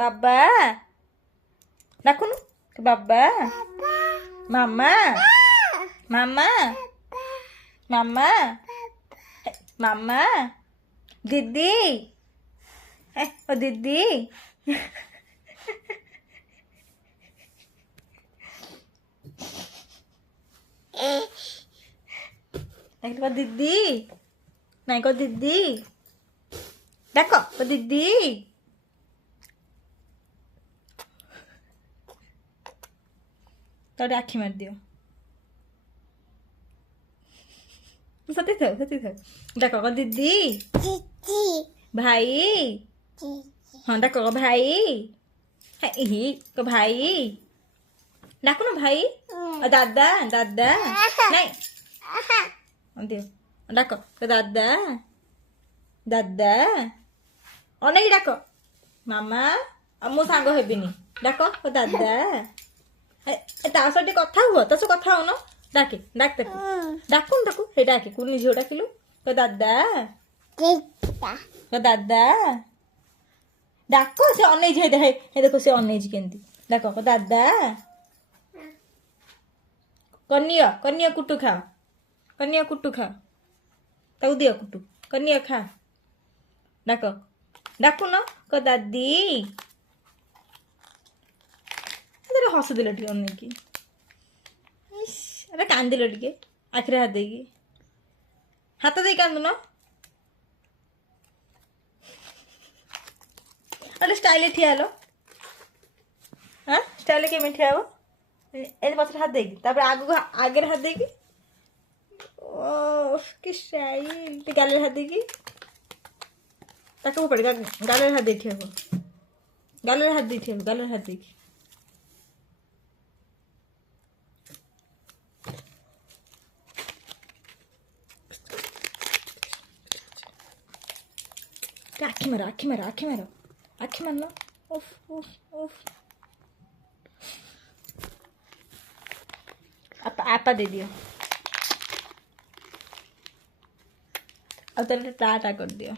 ବାବା ଡାକୁନୁ ବାବା ମାମା ମାମା ମାମା ମାମା ଦିଦି ଓ ଦିଦି ଦିଦି ନାଇଁ କ ଦିଦି ଡାକ ଦିଦି ତାଟେ ଆଖି ମାରିଦିଅ ସତେ ଥାଉ ଡାକ ଦିଦି ଭାଇ ହଁ ଡାକ ଭାଇ କ ଭାଇ ଡାକୁନ ଭାଇ ଦାଦା ଦାଦା ନାଇଁ ଦିଅ ଡାକ ଦାଦା ଦାଦା ଅନେକ ଡାକ ମାମା ଆଉ ମୁଁ ସାଙ୍ଗ ହେବିନି ଡାକ ଦାଦା ତା ସହ ଟିକେ କଥା ହୁଅ ତା ସହ କଥା ହଉନ ଡାକେ ଡାକ ତାକୁ ଡାକୁନ ତାକୁ ସେଇ ଡାକେ କୁନି ଝିଅ ଡାକିଲୁ ଦାଦା ଦାଦା ଡାକ ସେ ଅନେଇଛି ହେ ଦେଖ ସେ ଅନେଇଛି କେମିତି ଡାକ ଦାଦା କନିଅ କୁଟୁ ଖାଅ କନିଆ କୁଟୁ ଖାଅ ତାକୁ ଦିଅ କୁଟୁ କନିଆ ଖା ଡାକ ଡାକୁନ ଦାଦି ହସୁଦେଲ ଟିକେ ଅନେଇକି ଆରେ କାନ୍ଦିଲ ଟିକେ ଆଖିରେ ହାତ ଦେଇକି ହାତ ଦେଇ କାନ୍ଦୁନ ଆରେ ଷ୍ଟାଇଲରେ ଠିଆ ହେଲ ଷ୍ଟାଇଲରେ କେମିତି ଠିଆ ହବ ଏ ପଛରେ ହାତ ଦେଇକି ତାପରେ ଆଗକୁ ଆଗରେ ହାତ ଦେଇକି ଓ କି ଷ୍ଟାଇଲ ଗାଲରେ ହାତ ଦେଇକି ତାକୁ ପଡେ ଗାଲରେ ହାତ ଦେଇକି ହବ ଗାଲରେ ହାତ ଦେଇକି ହବ ଗାଲରେ ହାତ ଦେଇକି ଆଖି ମାର ଆଖି ମାରନ ଉଫ ଆପା ଦେଇଦିଅ ଆଉ ତାହେଲେ ଟା କରିଦିଅ